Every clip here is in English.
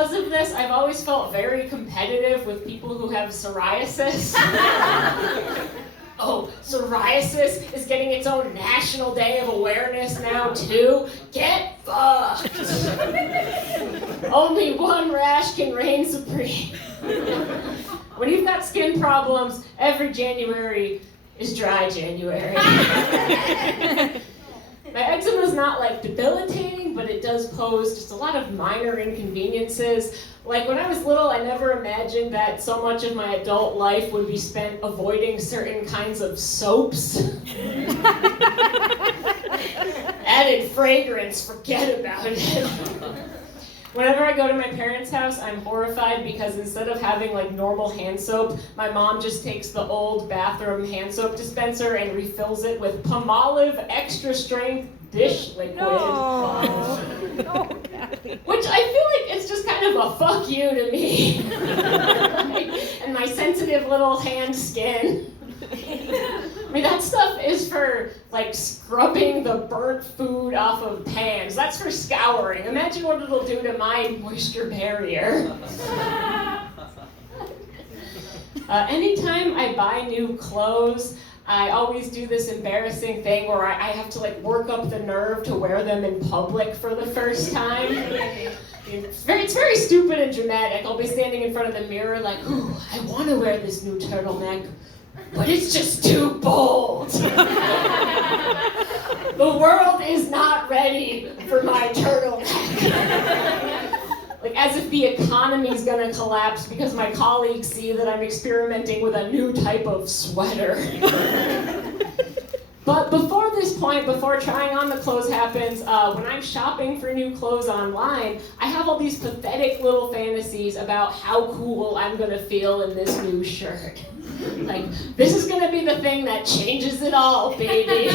because of this, I've always felt very competitive with people who have psoriasis. Oh, psoriasis is getting its own National Day of Awareness now, too. Get fucked. Only one rash can reign supreme. When you've got skin problems, every January is dry January. My eczema is not like debilitating, but it does pose just a lot of minor inconveniences. Like when I was little, I never imagined that so much of my adult life would be spent avoiding certain kinds of soaps. Added fragrance, forget about it. Whenever I go to my parents' house, I'm horrified because instead of having like normal hand soap, my mom just takes the old bathroom hand soap dispenser and refills it with Palmolive extra strength dish liquid. No. Which I feel like it's just kind of a fuck you to me. And my sensitive little hand skin. I mean, that stuff is for, like, scrubbing the burnt food off of pans. That's for scouring. Imagine what it'll do to my moisture barrier. Anytime I buy new clothes, I always do this embarrassing thing where I have to, like, work up the nerve to wear them in public for the first time. It's very stupid and dramatic. I'll be standing in front of the mirror like, ooh, I want to wear this new turtleneck. But it's just too bold. The world is not ready for my turtleneck. Like as if the economy's gonna collapse because my colleagues see that I'm experimenting with a new type of sweater. But before this point, before trying on the clothes happens, when I'm shopping for new clothes online, I have all these pathetic little fantasies about how cool I'm gonna feel in this new shirt. Like, this is gonna be the thing that changes it all, baby.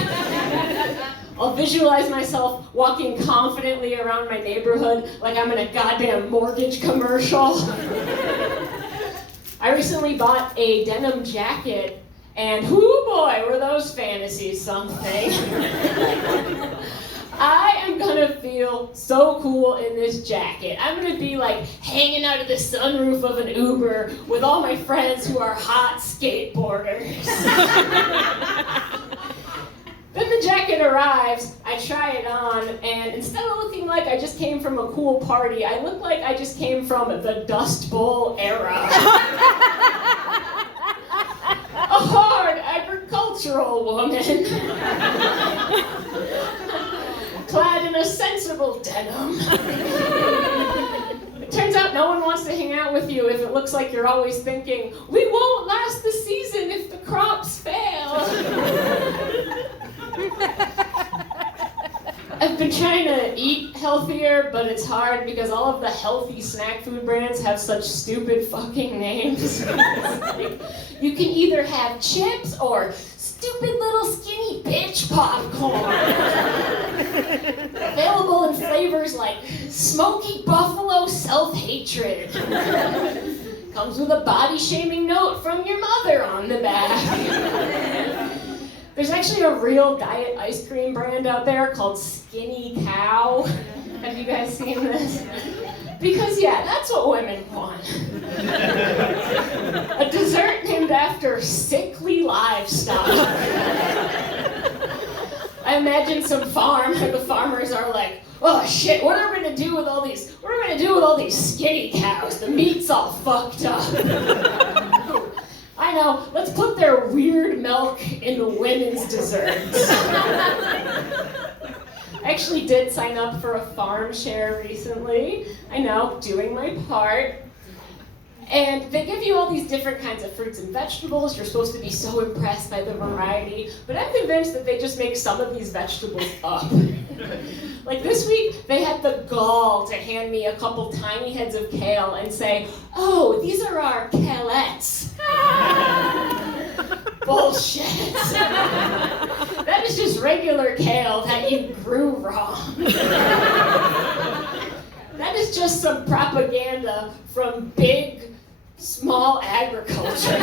I'll visualize myself walking confidently around my neighborhood like I'm in a goddamn mortgage commercial. I recently bought a denim jacket, and whoo boy, were those fantasies something. I am gonna feel so cool in this jacket. I'm gonna be like hanging out of the sunroof of an Uber with all my friends who are hot skateboarders. Then the jacket arrives, I try it on, and instead of looking like I just came from a cool party, I look like I just came from the Dust Bowl era. A hard agricultural woman. Clad in a sensible denim. It turns out no one wants to hang out with you if it looks like you're always thinking, we won't last the season if the crops fail. I've been trying to eat healthier, but it's hard because all of the healthy snack food brands have such stupid fucking names. Like, you can either have chips or stupid little skinny bitch popcorn. Available in flavors like smoky buffalo self-hatred. Comes with a body-shaming note from your mother on the back. There's actually a real diet ice cream brand out there called Skinny Cow. Have you guys seen this? Because yeah, that's what women want. A dessert named after sickly livestock. I imagine some farm where the farmers are like, oh shit, what are we gonna do with all these skinny cows? The meat's all fucked up. I know, let's put their weird milk in the women's desserts. I actually did sign up for a farm share recently. I know, doing my part. And they give you all these different kinds of fruits and vegetables. You're supposed to be so impressed by the variety. But I'm convinced that they just make some of these vegetables up. Like this week, they had the gall to hand me a couple tiny heads of kale and say, oh, these are our kalettes. Bullshit. That is just regular kale that you grew wrong. That is just some propaganda from big, small agriculture.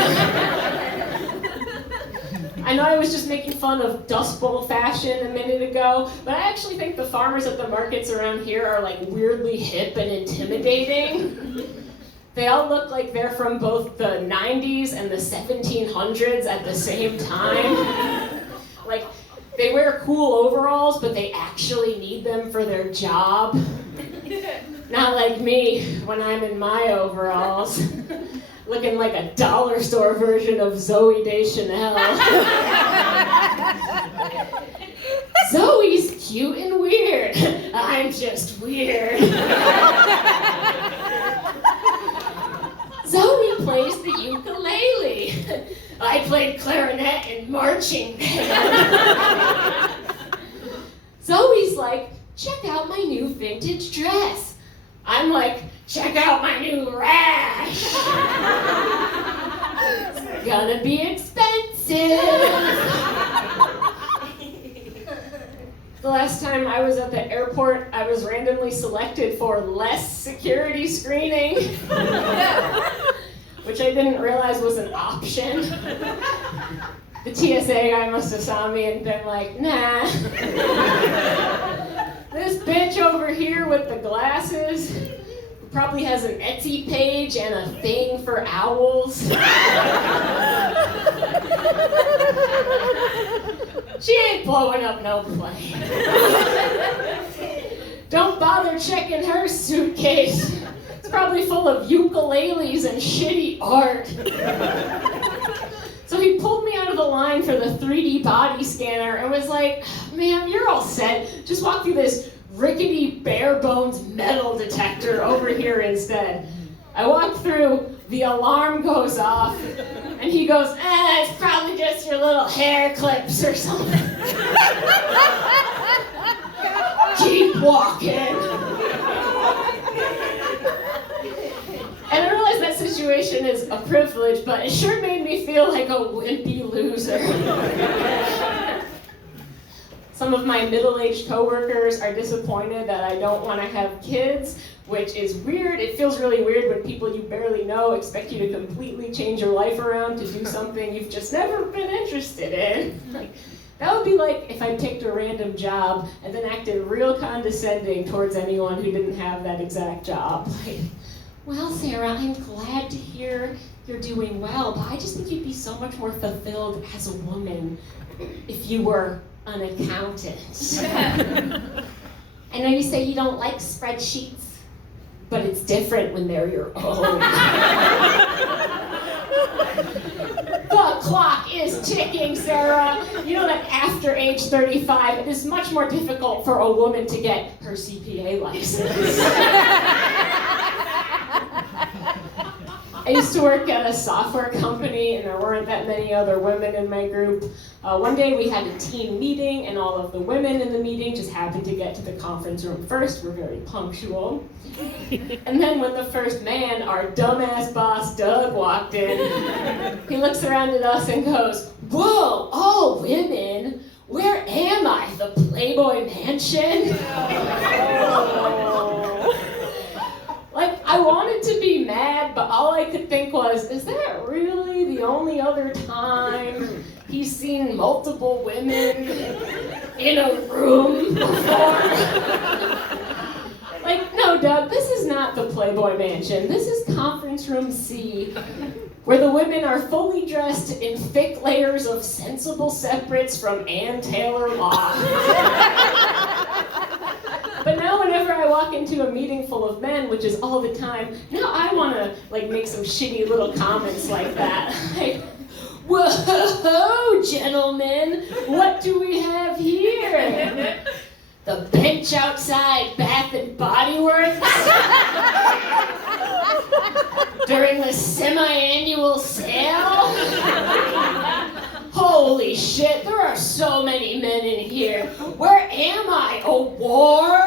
I know I was just making fun of Dust Bowl fashion a minute ago, but I actually think the farmers at the markets around here are like weirdly hip and intimidating. They all look like they're from both the 90s and the 1700s at the same time. Like, they wear cool overalls, but they actually need them for their job. Not like me when I'm in my overalls, looking like a dollar store version of Zooey Deschanel. Zoe's cute and weird. I'm just weird. Zoe plays the ukulele. I played clarinet and marching band. Zoe's like, check out my new vintage dress. I'm like, check out my new rash. It's gonna be expensive. The last time I was at the airport, I was randomly selected for less security screening, which I didn't realize was an option. The TSA guy must have saw me and been like, nah. This bitch over here with the glasses who probably has an Etsy page and a thing for owls. She ain't blowing up no plane. Don't bother checking her suitcase. It's probably full of ukuleles and shitty art. So he pulled me out of the line for the 3D body scanner and was like, ma'am, you're all set. Just walk through this rickety, bare bones metal detector over here instead. I walk through, the alarm goes off, and he goes, it's probably just your little hair clips or something. Keep walking. And I realize that situation is a privilege, but it sure made me feel like a wimpy loser. Some of my middle-aged coworkers are disappointed that I don't want to have kids, which is weird. It feels really weird when people you barely know expect you to completely change your life around to do something you've just never been interested in. Like, that would be like if I picked a random job and then acted real condescending towards anyone who didn't have that exact job. Like, well, Sarah, I'm glad to hear you're doing well, but I just think you'd be so much more fulfilled as a woman if you were an accountant. I know you say you don't like spreadsheets, but it's different when they're your own. The clock is ticking, Sarah. You know that after age 35, it is much more difficult for a woman to get her CPA license. I used to work at a software company, and there weren't that many other women in my group. One day we had a team meeting, and all of the women in the meeting just happened to get to the conference room first. We're very punctual. And then when the first man, our dumbass boss Doug, walked in, he looks around at us and goes, "Whoa, all women? Where am I? The Playboy Mansion?" Like, I wanted to be mad, but all I could think was, is that really the only other time he's seen multiple women in a room before? Like, no, Doug, this is not the Playboy Mansion. This is Conference Room C, where the women are fully dressed in thick layers of sensible separates from Ann Taylor Law. But now whenever I walk into a meeting full of men, which is all the time, now I want to like make some shitty little comments like that. Like, whoa, gentlemen, what do we have here? The bench outside Bath and Body Works? During the semi-annual sale? Holy shit, there are so many men in here. Where am I? A war?